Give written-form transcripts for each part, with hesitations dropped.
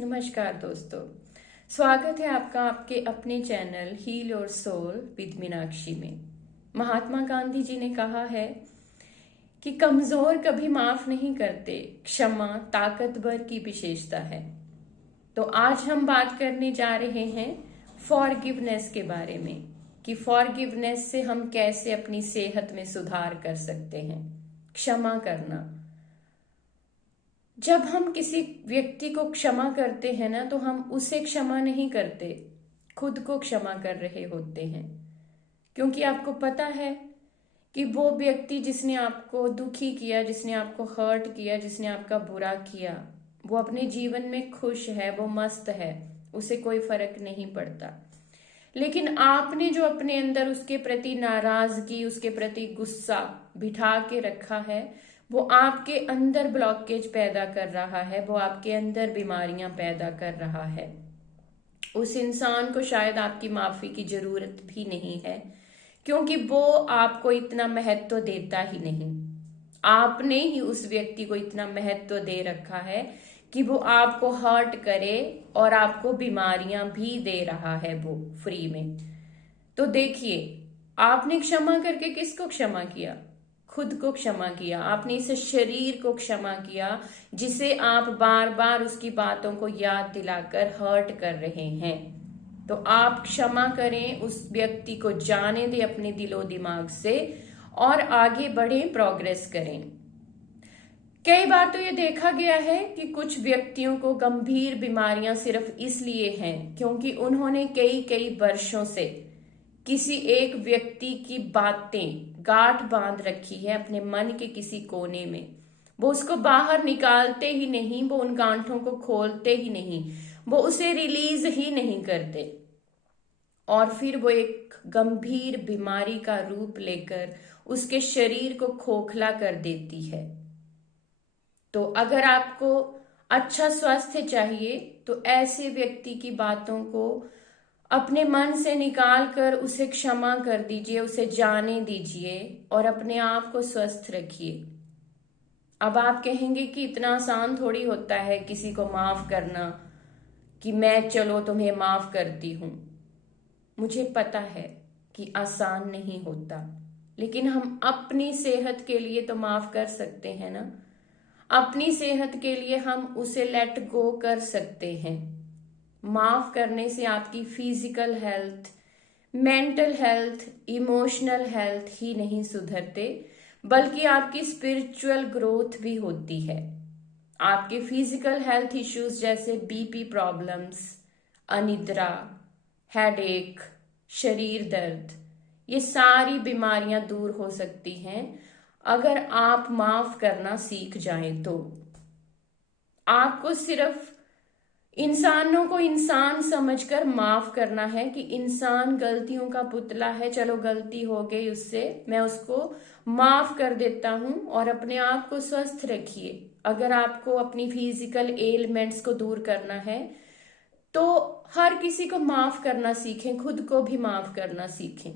नमस्कार दोस्तों। स्वागत है आपका आपके अपने channel heal your soul with Meenakshi में। महात्मा गांधी जी ने कहा है कि कमजोर कभी माफ नहीं करते, क्षमा ताकतवर की विशेषता है। तो आज हम बात करने जा रहे हैं फॉरगिवनेस के बारे में कि फॉरगिवनेस से हम कैसे अपनी सेहत में सुधार कर सकते हैं। क्षमा करना, जब हम किसी व्यक्ति को क्षमा करते हैं ना, तो हम उसे क्षमा नहीं करते, खुद को क्षमा कर रहे होते हैं। क्योंकि आपको पता है कि वो व्यक्ति जिसने आपको दुखी किया, जिसने आपको हर्ट किया, जिसने आपका बुरा किया, वो अपने जीवन में खुश है, वो मस्त है, उसे कोई फर्क नहीं पड़ता। लेकिन आपने जो अपने अंदर उसके प्रति नाराजगी, उसके प्रति गुस्सा बिठा के रखा है, वो आपके अंदर ब्लॉकेज पैदा कर रहा है, वो आपके अंदर बीमारियां पैदा कर रहा है। उस इंसान को शायद आपकी माफी की जरूरत भी नहीं है, क्योंकि वो आपको इतना महत्व देता ही नहीं। आपने ही उस व्यक्ति को इतना महत्व दे रखा है कि वो आपको हर्ट करे और आपको बीमारियां भी दे रहा है वो फ्री में। तो देखिए, आपने क्षमा करके किसको क्षमा किया? खुद को क्षमा किया। आपने इस शरीर को क्षमा किया जिसे आप बार बार उसकी बातों को याद दिलाकर हर्ट कर रहे हैं। तो आप क्षमा करें, उस व्यक्ति को जाने दें अपने दिलो दिमाग से और आगे बढ़े, प्रोग्रेस करें। कई बार तो ये देखा गया है कि कुछ व्यक्तियों को गंभीर बीमारियां सिर्फ इसलिए हैं क्योंकि उन्होंने कई कई वर्षों से किसी एक व्यक्ति की बातें गांठ बांध रखी है अपने मन के किसी कोने में। वो उसको बाहर निकालते ही नहीं, वो उन गांठों को खोलते ही नहीं, वो उसे रिलीज ही नहीं करते, और फिर वो एक गंभीर बीमारी का रूप लेकर उसके शरीर को खोखला कर देती है। तो अगर आपको अच्छा स्वास्थ्य चाहिए तो ऐसे व्यक्ति की बातों को अपने मन से निकाल कर उसे क्षमा कर दीजिए, उसे जाने दीजिए और अपने आप को स्वस्थ रखिए। अब आप कहेंगे कि इतना आसान थोड़ी होता है किसी को माफ करना, कि मैं चलो तुम्हें माफ करती हूं। मुझे पता है कि आसान नहीं होता, लेकिन हम अपनी सेहत के लिए तो माफ कर सकते हैं ना। अपनी सेहत के लिए हम उसे लेट गो कर सकते हैं। माफ करने से आपकी physical health, mental health, emotional health ही नहीं सुधरते, बल्कि आपकी स्पिरिचुअल ग्रोथ भी होती है। आपके फिजिकल हेल्थ इश्यूज जैसे बीपी प्रॉब्लम्स, अनिद्रा, हेडेक, शरीर दर्द, ये सारी बीमारियां दूर हो सकती हैं अगर आप माफ करना सीख जाएं। तो आपको सिर्फ इंसानों को इंसान समझकर माफ करना है कि इंसान गलतियों का पुतला है, चलो गलती हो गई उससे, मैं उसको माफ कर देता हूं और अपने आप को स्वस्थ रखिए। अगर आपको अपनी फिजिकल एलिमेंट्स को दूर करना है तो हर किसी को माफ करना सीखें, खुद को भी माफ करना सीखें।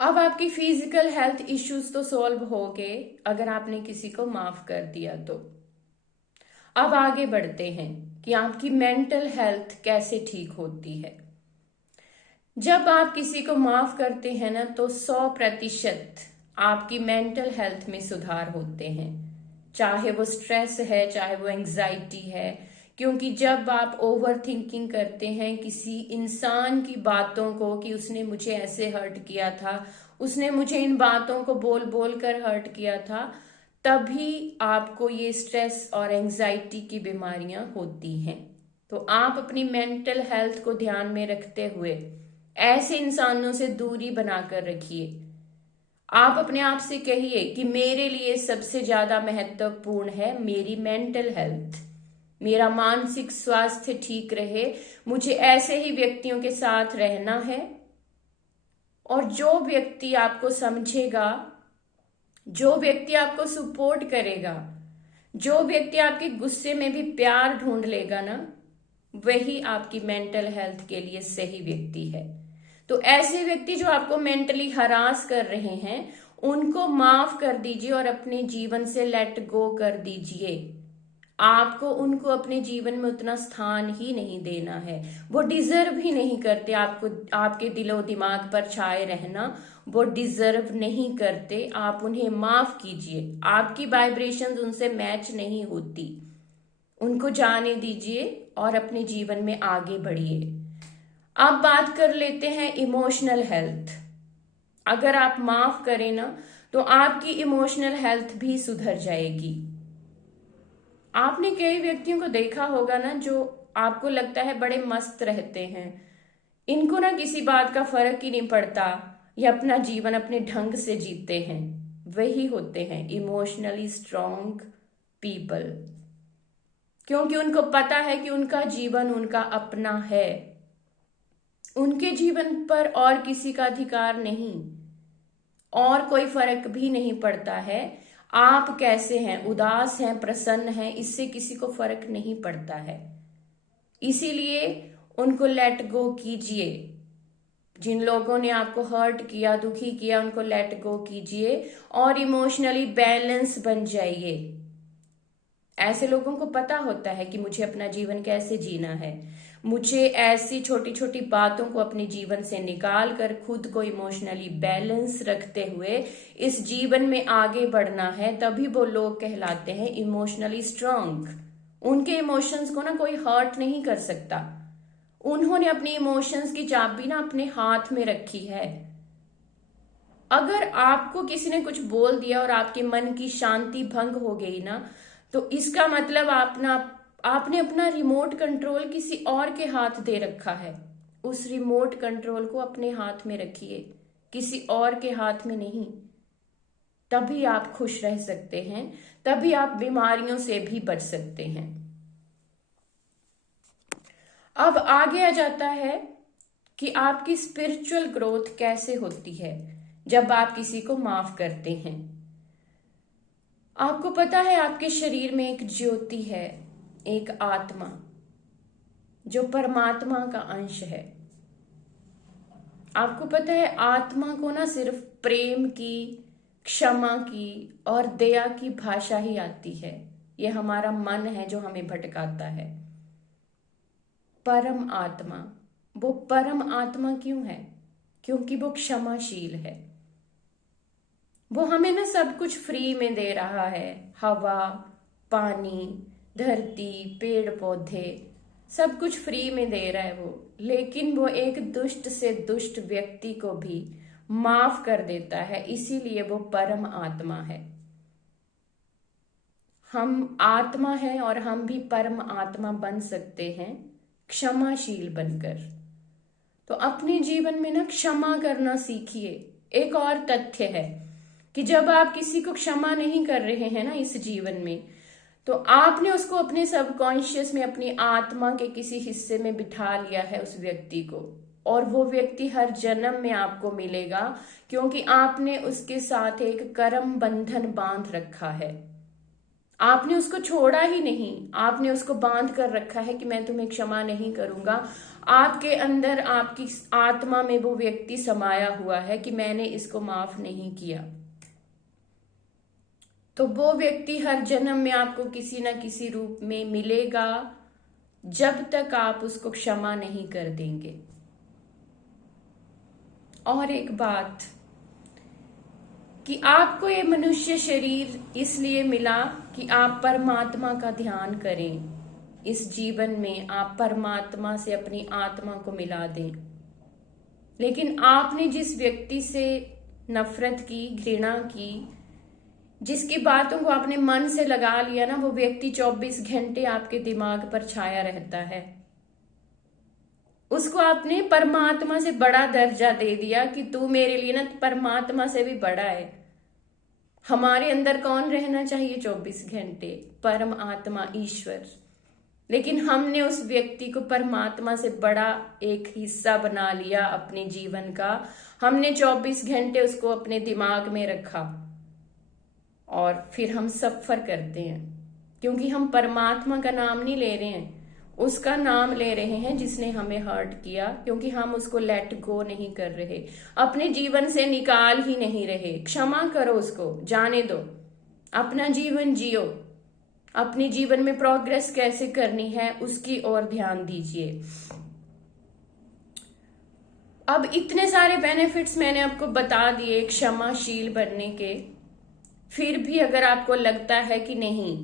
अब आपकी फिजिकल हेल्थ इश्यूज तो सॉल्व हो गए अगर आपने किसी को माफ कर दिया। तो अब आगे बढ़ते हैं कि आपकी मेंटल हेल्थ कैसे ठीक होती है। जब आप किसी को माफ करते हैं ना, तो 100% आपकी मेंटल हेल्थ में सुधार होते हैं। चाहे वो स्ट्रेस है, चाहे वो एंजाइटी है, क्योंकि जब आप ओवर थिंकिंग करते हैं किसी इंसान की बातों को कि उसने मुझे ऐसे हर्ट किया था, उसने मुझे इन बातों को बोल बोल कर हर्ट किया था, तभी आपको ये स्ट्रेस और एंजाइटी की बीमारियां होती हैं। तो आप अपनी मेंटल हेल्थ को ध्यान में रखते हुए ऐसे इंसानों से दूरी बनाकर रखिए। आप अपने आप से कहिए कि मेरे लिए सबसे ज्यादा महत्वपूर्ण है मेरी मेंटल हेल्थ, मेरा मानसिक स्वास्थ्य ठीक रहे, मुझे ऐसे ही व्यक्तियों के साथ रहना है। और जो व्यक्ति आपको समझेगा, जो व्यक्ति आपको सपोर्ट करेगा, जो व्यक्ति आपके गुस्से में भी प्यार ढूंढ लेगा ना, वही आपकी मेंटल हेल्थ के लिए सही व्यक्ति है। तो ऐसे व्यक्ति जो आपको मेंटली हरास कर रहे हैं, उनको माफ कर दीजिए और अपने जीवन से लेट गो कर दीजिए। आपको उनको अपने जीवन में उतना स्थान ही नहीं देना है, वो डिजर्व ही नहीं करते आपको, आपके दिलो दिमाग पर छाए रहना वो डिजर्व नहीं करते। आप उन्हें माफ कीजिए, आपकी वाइब्रेशंस उनसे मैच नहीं होती, उनको जाने दीजिए और अपने जीवन में आगे बढ़िए। अब बात कर लेते हैं इमोशनल हेल्थ। अगर आप माफ करें ना तो आपकी इमोशनल हेल्थ भी सुधर जाएगी। आपने कई व्यक्तियों को देखा होगा ना जो आपको लगता है बड़े मस्त रहते हैं, इनको ना किसी बात का फर्क ही नहीं पड़ता, ये अपना जीवन अपने ढंग से जीते हैं, वही होते हैं इमोशनली स्ट्रांग पीपल। क्योंकि उनको पता है कि उनका जीवन उनका अपना है, उनके जीवन पर और किसी का अधिकार नहीं, और कोई फर्क भी नहीं पड़ता है आप कैसे हैं, उदास हैं, प्रसन्न हैं, इससे किसी को फर्क नहीं पड़ता है। इसीलिए उनको लेट गो कीजिए। जिन लोगों ने आपको हर्ट किया, दुखी किया, उनको लेट गो कीजिए और इमोशनली बैलेंस बन जाइए। ऐसे लोगों को पता होता है कि मुझे अपना जीवन कैसे जीना है, मुझे ऐसी छोटी छोटी बातों को अपने जीवन से निकाल कर खुद को इमोशनली बैलेंस रखते हुए इस जीवन में आगे बढ़ना है। तभी वो लोग कहलाते हैं इमोशनली स्ट्रांग। उनके इमोशंस को ना कोई हर्ट नहीं कर सकता, उन्होंने अपनी इमोशंस की चाबी ना अपने हाथ में रखी है। अगर आपको किसी ने कुछ बोल दिया और आपके मन की शांति भंग हो गई ना, तो इसका मतलब आपने अपना रिमोट कंट्रोल किसी और के हाथ दे रखा है। उस रिमोट कंट्रोल को अपने हाथ में रखिए, किसी और के हाथ में नहीं। तभी आप खुश रह सकते हैं, तभी आप बीमारियों से भी बच सकते हैं। अब आगे आ जाता है कि आपकी स्पिरिचुअल ग्रोथ कैसे होती है जब आप किसी को माफ करते हैं। आपको पता है आपके शरीर में एक ज्योति है, एक आत्मा जो परमात्मा का अंश है। आपको पता है आत्मा को ना सिर्फ प्रेम की, क्षमा की और दया की भाषा ही आती है। यह हमारा मन है जो हमें भटकाता है। परम आत्मा, वो परम आत्मा क्यों है? क्योंकि वो क्षमाशील है। वो हमें ना सब कुछ फ्री में दे रहा है, हवा, पानी, धरती, पेड़ पौधे, सब कुछ फ्री में दे रहा है वो। लेकिन वो एक दुष्ट से दुष्ट व्यक्ति को भी माफ कर देता है, इसीलिए वो परम आत्मा है। हम आत्मा हैं और हम भी परम आत्मा बन सकते हैं क्षमाशील बनकर। तो अपने जीवन में ना क्षमा करना सीखिए। एक और तथ्य है कि जब आप किसी को क्षमा नहीं कर रहे हैं ना इस जीवन में, तो आपने उसको अपने सबकॉन्शियस में, अपनी आत्मा के किसी हिस्से में बिठा लिया है उस व्यक्ति को, और वो व्यक्ति हर जन्म में आपको मिलेगा, क्योंकि आपने उसके साथ एक कर्म बंधन बांध रखा है। आपने उसको छोड़ा ही नहीं, आपने उसको बांध कर रखा है कि मैं तुम्हें क्षमा नहीं करूंगा। आपके अंदर, आपकी आत्मा में वो व्यक्ति समाया हुआ है कि मैंने इसको माफ नहीं किया। तो वो व्यक्ति हर जन्म में आपको किसी ना किसी रूप में मिलेगा, जब तक आप उसको क्षमा नहीं कर देंगे। और एक बात कि आपको ये मनुष्य शरीर इसलिए मिला कि आप परमात्मा का ध्यान करें। इस जीवन में आप परमात्मा से अपनी आत्मा को मिला दें। लेकिन आपने जिस व्यक्ति से नफरत की, घृणा की, जिसकी बातों को आपने मन से लगा लिया ना, वो व्यक्ति 24 घंटे आपके दिमाग पर छाया रहता है। उसको आपने परमात्मा से बड़ा दर्जा दे दिया कि तू मेरे लिए ना परमात्मा से भी बड़ा है। हमारे अंदर कौन रहना चाहिए 24 घंटे? परम आत्मा, ईश्वर। लेकिन हमने उस व्यक्ति को परमात्मा से बड़ा एक हिस्सा बना लिया अपने जीवन का। हमने 24 घंटे उसको अपने दिमाग में रखा और फिर हम सफर करते हैं, क्योंकि हम परमात्मा का नाम नहीं ले रहे हैं, उसका नाम ले रहे हैं जिसने हमें हर्ट किया, क्योंकि हम उसको लेट गो नहीं कर रहे, अपने जीवन से निकाल ही नहीं रहे। क्षमा करो, उसको जाने दो, अपना जीवन जियो। अपने जीवन में प्रोग्रेस कैसे करनी है उसकी ओर ध्यान दीजिए। अब इतने सारे बेनिफिट्स मैंने आपको बता दिए क्षमाशील बनने के, फिर भी अगर आपको लगता है कि नहीं,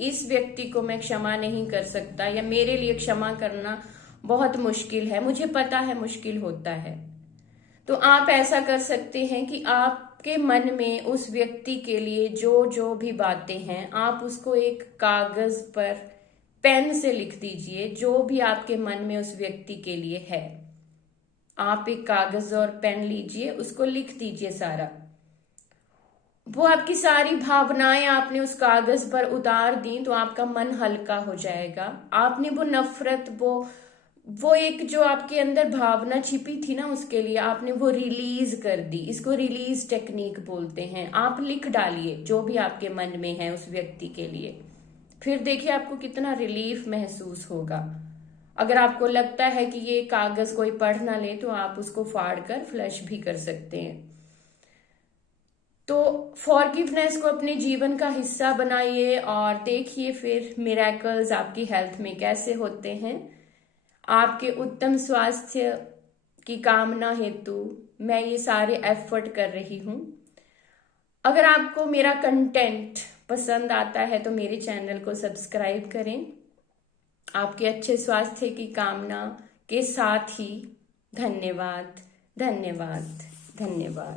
इस व्यक्ति को मैं क्षमा नहीं कर सकता या मेरे लिए क्षमा करना बहुत मुश्किल है, मुझे पता है मुश्किल होता है, तो आप ऐसा कर सकते हैं कि आपके मन में उस व्यक्ति के लिए जो जो भी बातें हैं आप उसको एक कागज पर पेन से लिख दीजिए। जो भी आपके मन में उस व्यक्ति के लिए है, आप एक कागज और पेन लीजिए, उसको लिख दीजिए सारा। वो आपकी सारी भावनाएं आपने उस कागज पर उतार दी तो आपका मन हल्का हो जाएगा। आपने वो नफरत, वो एक जो आपके अंदर भावना छिपी थी ना, उसके लिए आपने वो रिलीज कर दी। इसको रिलीज टेक्निक बोलते हैं। आप लिख डालिए जो भी आपके मन में है उस व्यक्ति के लिए, फिर देखिए आपको कितना रिलीफ महसूस होगा। अगर आपको लगता है कि ये कागज कोई पढ़ ना ले तो आप उसको फाड़ कर फ्लश भी कर सकते हैं। तो फॉरगिवनेस को अपने जीवन का हिस्सा बनाइए और देखिए फिर मिरेकल्स आपकी हेल्थ में कैसे होते हैं। आपके उत्तम स्वास्थ्य की कामना हेतु मैं ये सारे एफर्ट कर रही हूँ। अगर आपको मेरा कंटेंट पसंद आता है तो मेरे चैनल को सब्सक्राइब करें। आपके अच्छे स्वास्थ्य की कामना के साथ ही धन्यवाद, धन्यवाद, धन्यवाद।